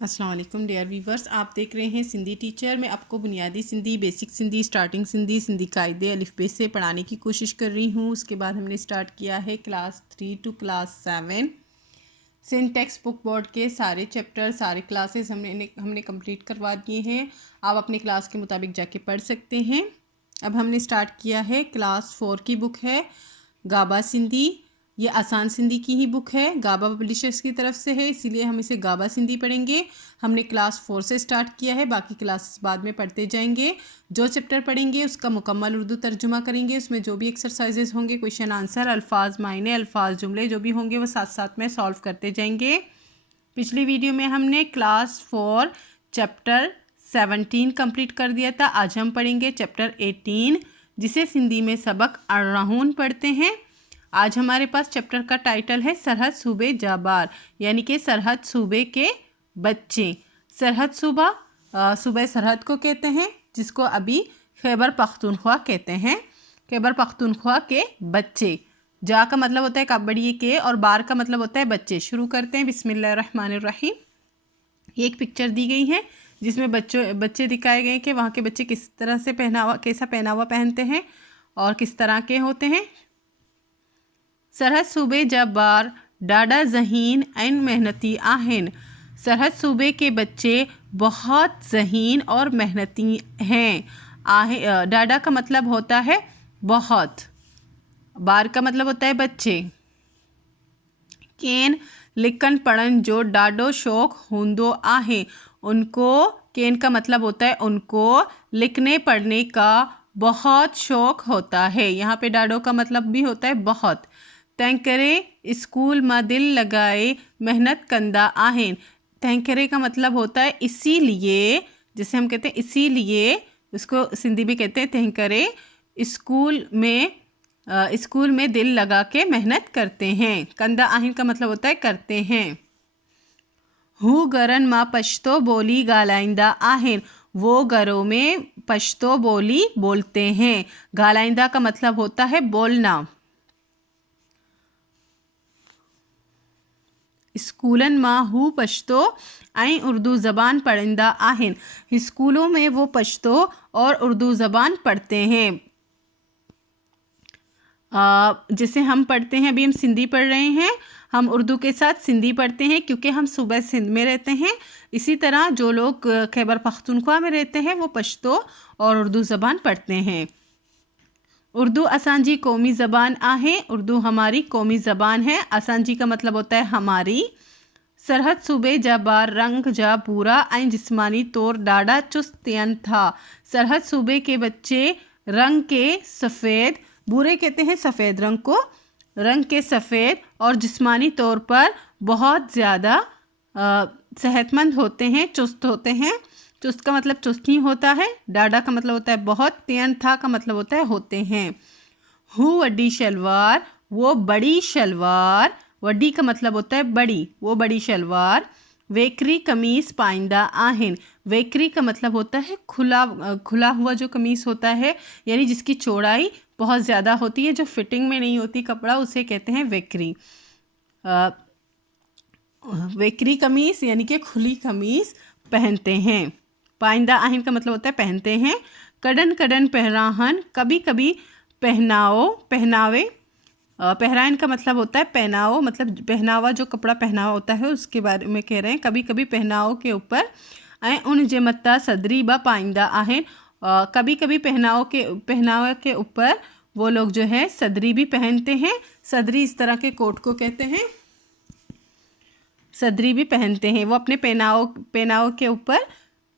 अस्सलाम वालेकुम dear viewers, आप देख रहे हैं सिंधी टीचर। मैं आपको बुनियादी सिंधी, बेसिक सिंधी, स्टार्टिंग सिंधी, सिंधी कायदे अलिफ़बे से पढ़ाने की कोशिश कर रही हूँ। उसके बाद हमने स्टार्ट किया है class 3 to class 7 Sindh textbook board के सारे चैप्टर, सारे क्लासेस हमने कंप्लीट करवा दिए हैं। आप अपनी क्लास के मुताबिक जाके पढ़ सकते हैं। अब हमने स्टार्ट किया है क्लास 4 की बुक है गाबा सिंधी। ये आसान सिंधी की ही बुक है, गाबा पब्लिशर्स की तरफ से है, इसीलिए हम इसे गाबा सिंधी पढ़ेंगे। हमने क्लास 4 से स्टार्ट किया है, बाकी क्लासेस बाद में पढ़ते जाएंगे। जो चैप्टर पढ़ेंगे उसका मुकम्मल उर्दू तर्जुमा करेंगे। उसमें जो भी एक्सरसाइजेज होंगे, क्वेश्चन आंसर, अल्फाज मायने, अल्फाज जुमले जो भी होंगे वो साथ साथ में सॉल्व करते जाएंगे। पिछली वीडियो में हमने क्लास 4 चैप्टर 17 कंप्लीट कर दिया था। आज हम पढ़ेंगे चैप्टर 18, जिसे सिंधी में सबक अर्राहून पढ़ते हैं। आज हमारे पास चैप्टर का टाइटल है सरहद सूबे जाबार, यानी कि सरहद सूबे के बच्चे। सरहद सूबा सरहद को कहते हैं, जिसको अभी खैबर पख्तूनख्वा कहते हैं। खैबर पख्तूनख्वा के बच्चे। जा का मतलब होता है कबड्डी के, और बार का मतलब होता है बच्चे। शुरू करते हैं, बिस्मिल्लाहिर्रहमानिर्रहीम। एक पिक्चर दी गई है जिसमें बच्चे दिखाए गए कि वहाँ के बच्चे किस तरह से कैसा पहनावा पहनते हैं और किस तरह के होते हैं। सरहद सूबे जाबार डाडा जहीन एन मेहनती आहिन। सरहद सूबे के बच्चे बहुत जहीन और मेहनती हैं। डाडा का मतलब होता है बहुत, बार का मतलब होता है बच्चे। केन लिखन पढ़न जो डाडो शौक हुंदो आहे। उनको, केन का मतलब होता है उनको लिखने पढ़ने का बहुत शौक होता है। यहाँ पे डाडो का मतलब भी होता है बहुत। तैंकरे स्कूल में दिल लगाए मेहनत कंदा आहेन। तैंकरे का मतलब होता है इसीलिए, जैसे हम कहते हैं इसीलिए, उसको सिंधी में कहते हैं तैंकरे। स्कूल में दिल लगा के मेहनत करते हैं। कंदा आहिन का मतलब होता है करते हैं। हु गरन माँ पश्तो बोली गालाइंदा आहिन। वो घरों में पश्तो बोली बोलते हैं। गालाइंदा का मतलब होता है बोलना। स्कूलन माँ हु पश्तो ऐं उर्दू ज़बान पढ़ंदा आहिन। स्कूलों में वो पश्तो और उर्दू ज़बान पढ़ते हैं। जैसे हम पढ़ते हैं, अभी हम सिंधी पढ़ रहे हैं, हम उर्दू के साथ सिंधी पढ़ते हैं क्योंकि हम सूबा सिंध में रहते हैं। इसी तरह जो लोग खैबर पख्तूनख्वा में रहते हैं वो पश्तो और उर्दू ज़बान पढ़ते हैं। उर्दू असांजी कौमी ज़बान आहे। उर्दू हमारी कौमी ज़बान है। असांजी का मतलब होता है हमारी। सरहद सूबे जाबार रंग जा पूरा ऐं जिस्मानी तौर डाडा चुस्तियन था। सरहद सूबे के बच्चे रंग के सफ़ेद, बूरे कहते हैं सफ़ेद रंग को, रंग के सफ़ेद और जिस्मानी तौर पर बहुत ज़्यादा सेहतमंद होते हैं, चुस्त होते हैं। चुस्त का मतलब चुस्त ही होता है। डाडा का मतलब होता है बहुत। तियन था का मतलब होता है होते हैं। हु वड्डी शलवार, वो बड़ी शलवार। वड्डी का मतलब होता है बड़ी, वो बड़ी शलवार। वेकरी कमीज़ पाइंदा आहिन। वेकरी का मतलब होता है खुला हुआ जो कमीज़ होता है, यानी जिसकी चौड़ाई बहुत ज़्यादा होती है, जो फिटिंग में नहीं होती कपड़ा, उसे कहते हैं वेकरी। वेकरी कमीज़ यानी कि खुली कमीज़ पहनते हैं। पाइंदा आहिन का मतलब होता है पहनते हैं। कडन कडन पहराहन, कभी कभी पहनावे। पहराइन का मतलब होता है पहनाओ, मतलब पहनावा, जो कपड़ा पहनावा होता है उसके बारे में कह रहे हैं। कभी कभी पहनाओ के ऊपर। ऐं उन जमत्ता सदरी ब पाइंदा आहिन। कभी कभी पहनावे के ऊपर वो लोग जो है सदरी भी पहनते हैं। सदरी इस तरह के कोट को कहते हैं, सदरी भी पहनते हैं। वो अपने पहनाव के ऊपर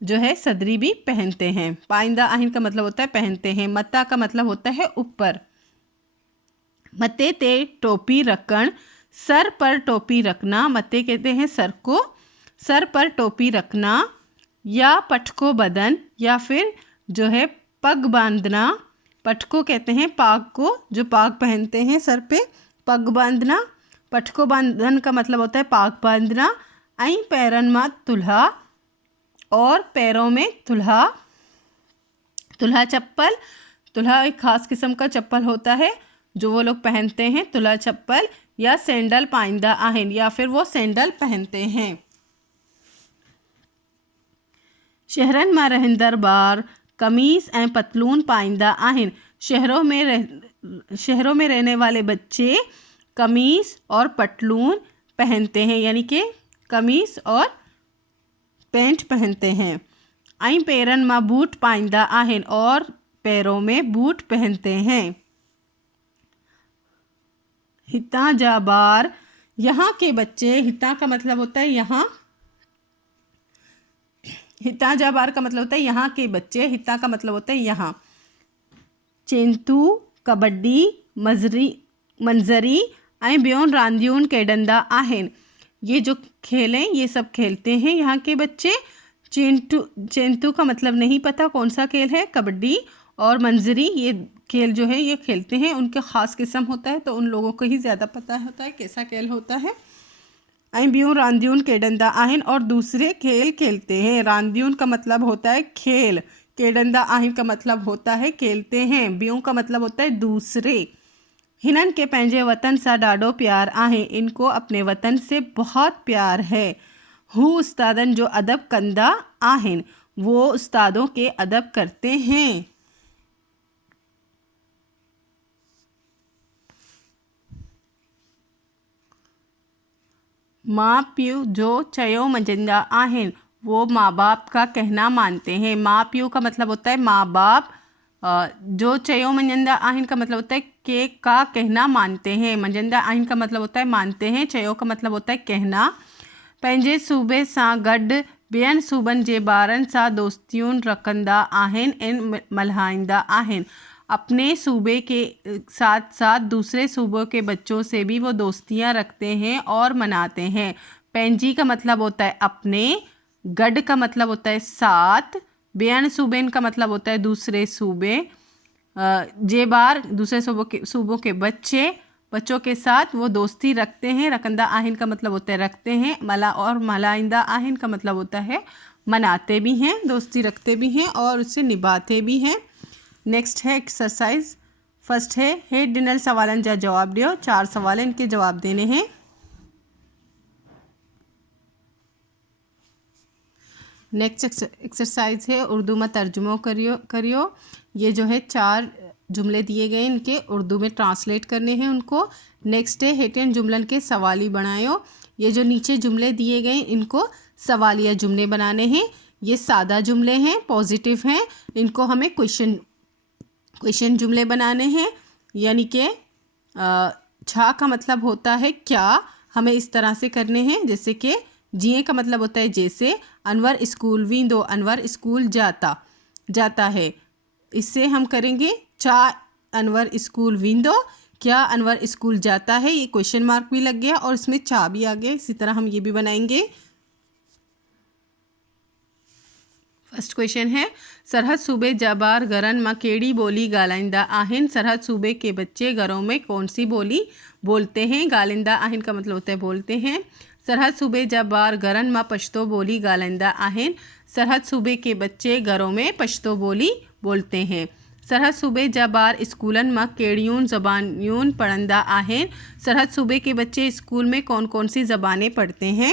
जो है सदरी भी पहनते हैं। पाइंदा आहिन का मतलब होता है पहनते हैं। मत्ता का मतलब होता है ऊपर। मत्ते ते टोपी रखन, सर पर टोपी रखना। मत्ते कहते हैं सर को, सर पर टोपी रखना। या पटको बदन, या फिर जो है पग बांधना। पटको कहते हैं पाग को, जो पाग पहनते हैं सर पे, पग बांधना। पटको बांधन का मतलब होता है पाग बांधना। ऐं पैरन मा तुल्हा, और पैरों में तुल्हा। तुल्हा चप्पल, तुल्हा एक ख़ास किस्म का चप्पल होता है जो वो लोग पहनते हैं, तुल्हा चप्पल। या सैंडल पाइंदा आहिन, या फिर वो सैंडल पहनते हैं। शहरन में रहंदड़ बार कमीज़ ऐं पतलून पाईंदा आहिनि। शहरों में रहने वाले बच्चे कमीज़ और पतलून पहनते हैं, यानी कि कमीज़ और पैंट पहनते हैं। ऐं पेरन में बूट पाईंदा आहिनि, और पैरों में बूट पहनते हैं। हितां जा बार, यहाँ के बच्चे, हितां का मतलब होता है यहाँ, हितां जा बार का मतलब होता है यहाँ के बच्चे, हितां का मतलब होता है यहाँ। चेंतू, कबड्डी, मंजरी ऐं ॿियुनि रांदियुनि खेॾंदा आहिनि। ये जो खेल हैं ये सब खेलते हैं यहाँ के बच्चे। चेंतू का मतलब नहीं पता कौन सा खेल है। कबड्डी और मंजरी ये खेल जो है ये खेलते हैं, उनके ख़ास किस्म होता है, तो उन लोगों को ही ज़्यादा पता होता है कैसा खेल होता है। ऐं ॿियूं रांदियुनि खेॾंदा आहिनि, और दूसरे खेल खेलते हैं। रांदियुनि का मतलब होता है खेल, खेॾंदा आहिनि का मतलब होता है खेलते हैं, ॿियूं का मतलब होता है दूसरे। हिनन के पंहिंजे वतन सां ॾाढो प्यार आहे, इनको अपने वतन से बहुत प्यार है। हू उस्तादन जो अदब कंदा आहिनि, वो उस्तादों के अदब करते हैं। माँ प्यू जो चयो मञंदा आहिनि, वो माँ बाप का कहना मानते हैं। माँ प्यू का मतलब होता है माँ बाप। जो चयो मञंदा आहिनि का मतलब होता है के का कहना मानते हैं। मञंदा आहिनि का मतलब होता है मानते हैं। चयो का मतलब होता है कहना। पंहिंजे सूबे सां गॾु ॿियनि सूबनि जे ॿारनि सां दोस्तियूं रखंदा आहिनि ऐं मल्हाईंदा आहिनि। अपने सूबे के साथ साथ दूसरे सूबों के बच्चों से भी वो दोस्तियां रखते हैं और मनाते हैं। पंहिंजी का मतलब होता है अपने, गॾु का मतलब होता है साथ, ॿियनि सूबेन का मतलब होता है दूसरे सूबे, जे बार दूसरे सूबों के बच्चों के साथ वो दोस्ती रखते हैं। रखंदा आहिन का मतलब होता है रखते हैं। मलाइंदा आहिन का मतलब होता है मनाते भी हैं, दोस्ती रखते भी हैं और उससे निभाते भी हैं। नेक्स्ट है एक्सरसाइज। फर्स्ट है हेठि ॾिनल सवालनि जा जवाब ॾियो। 4 सवाल इनके जवाब देने हैं। नेक्स्ट एक्सरसाइज है उर्दू में तर्जुमो करियो। ये जो है 4 जुमले दिए गए, इनके उर्दू में ट्रांसलेट करने हैं उनको। नेक्स्ट है हेठिन जुमलन के सवाली बनायो। ये जो नीचे जुमले दिए गए इनको सवालिया जुमले बनाने हैं। ये सादा जुमले हैं, पॉजिटिव हैं, इनको हमें क्वेश्चन जुमले बनाने हैं। यानी कि छा का मतलब होता है क्या, हमें इस तरह से करने हैं। जैसे कि जिए का मतलब होता है जैसे, अनवर स्कूल वींदो, अनवर स्कूल जाता है। इससे हम करेंगे चा अनवर स्कूल वींदो, क्या अनवर स्कूल जाता है। ये क्वेश्चन मार्क भी लग गया और इसमें चा भी आ गया। इसी तरह हम ये भी बनाएंगे। फर्स्ट क्वेश्चन है सरहद सूबे जाबार घरन में केड़ी बोली ॻाल्हाईंदा आहिनि। सरहद सूबे के बच्चे घरों में कौन सी बोली बोलते हैं। ॻाल्हाईंदा आहिनि का मतलब होता है बोलते हैं। सरहद सूबे जा ॿार घरनि मां पछतो बोली ॻाल्हाईंदा आहिनि। सरहद सूबे के बच्चे घरों में पछतो बोली बोलते हैं। सरहद सूबे जा ॿार स्कूलन मां कहिड़ियूं ज़बानियूं पढ़ंदा आहिनि। सरहद सूबे के बच्चे स्कूल में कौन कौन सी ज़बानें पढ़ते हैं।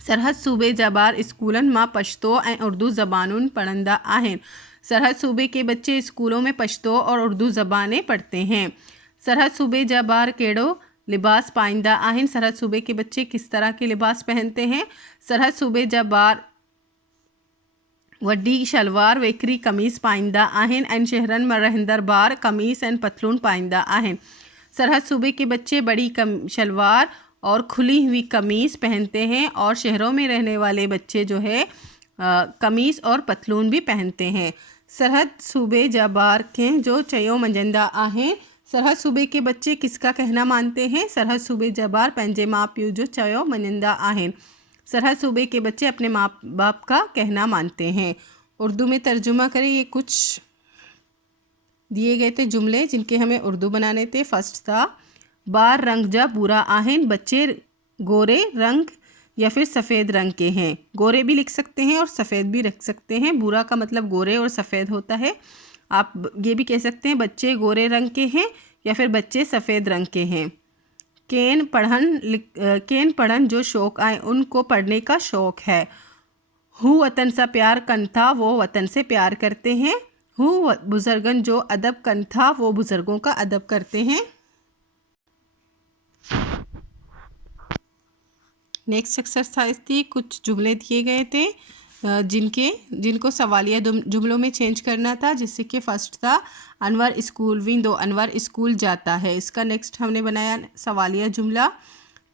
सरहद सूबे जा ॿार स्कूलन मां पछतो ऐं उर्दू ज़बानुनि पढ़ंदा आहिनि। सरहद सूबे के बच्चे स्कूलों में पछतो और उर्दू ज़बानें पढ़ते हैं। सरहद सूबे जा ॿार कहिड़ो लिबास पाईंदा आहिनि। सरहद सूबे के बच्चे किस तरह के लिबास पहनते हैं। सरहद सूबे जा ॿार वड्डी शलवार वेकरी कमीज़ पाईंदा आहिनि ऐं शहरनि में रहंदड़ ॿार कमीज़ ऐं पतलून पाईंदा आहिनि। सरहद सूबे के बच्चे बड़ी शलवार और खुली हुई कमीज़ पहनते हैं और शहरों में रहने वाले बच्चे जो है कमीज़ और पतलून भी पहनते हैं। सरहद सूबे जा ॿार के जो चयो मञंदा आहिनि। सरहद सूबे के बच्चे किसका कहना मानते हैं। सरहद सूबे जा ॿार पंहिंजे माँ पीउ जो चयो मञंदा आहिनि। सरहद सूबे के बच्चे अपने माँ बाप का कहना मानते हैं। उर्दू में तर्जुमा करें। ये कुछ दिए गए थे जुमले जिनके हमें उर्दू बनाने थे। फर्स्ट था बार रंग जा बुरा आहिन। बच्चे गोरे रंग या फिर सफ़ेद रंग के हैं। गोरे भी लिख सकते हैं और सफ़ेद भी रख सकते हैं। बुरा का मतलब गोरे और सफ़ेद होता है। आप ये भी कह सकते हैं बच्चे गोरे रंग के हैं या फिर बच्चे सफ़ेद रंग के हैं। केन पढ़न जो शौक़ आए, उनको पढ़ने का शौक़ है। हु वतन सा प्यार कन था, वो वतन से प्यार करते हैं। हु बुजुर्गन, जो अदब कन था, वो बुजुर्गों का अदब करते हैं। नेक्स्ट एक्सरसाइज थी, कुछ जुमले दिए गए थे जिनको सवालिया जुमलों में चेंज करना था, जिससे कि फर्स्ट था अनवर स्कूल विंदो, अनवर स्कूल जाता है। इसका नेक्स्ट हमने बनाया सवालिया जुमला,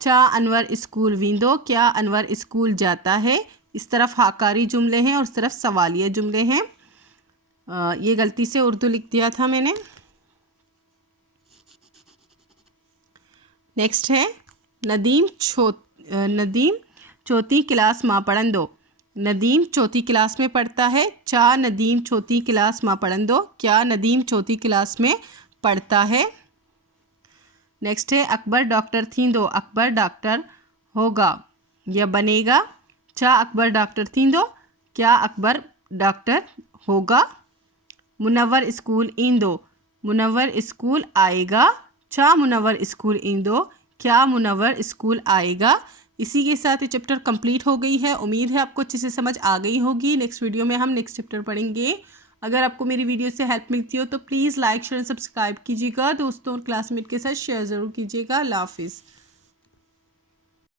चा अनवर स्कूल विंदो, क्या अनवर स्कूल जाता है। इस तरफ हाकारी जुमले हैं और उस तरफ सवालिया जुमले हैं। ये गलती से उर्दू लिख दिया था मैंने। नेक्स्ट है नदीम चौथी क्लास माँ पढ़न दो, नदीम चौथी क्लास में पढ़ता है। चा नदीम चौथी क्लास माँ पढ़न दो, क्या नदीम चौथी क्लास में पढ़ता है। नेक्स्ट है अकबर डॉक्टर थींदो, अकबर डॉक्टर होगा या बनेगा। चा अकबर डॉक्टर थींदो, क्या अकबर डॉक्टर होगा। मुनव्वर स्कूल ईंदो, मुनव्वर स्कूल आएगा। चा मुनव्वर स्कूल ईंदो, क्या मुनव्वर स्कूल आएगा। इसी के साथ ये चैप्टर कंप्लीट हो गई है। उम्मीद है आपको अच्छे से समझ आ गई होगी। नेक्स्ट वीडियो में हम नेक्स्ट चैप्टर पढ़ेंगे। अगर आपको मेरी वीडियो से हेल्प मिलती हो तो प्लीज़ लाइक शेयर सब्सक्राइब कीजिएगा। दोस्तों और क्लासमेट के साथ शेयर ज़रूर कीजिएगा। अल्लाह हाफिज़।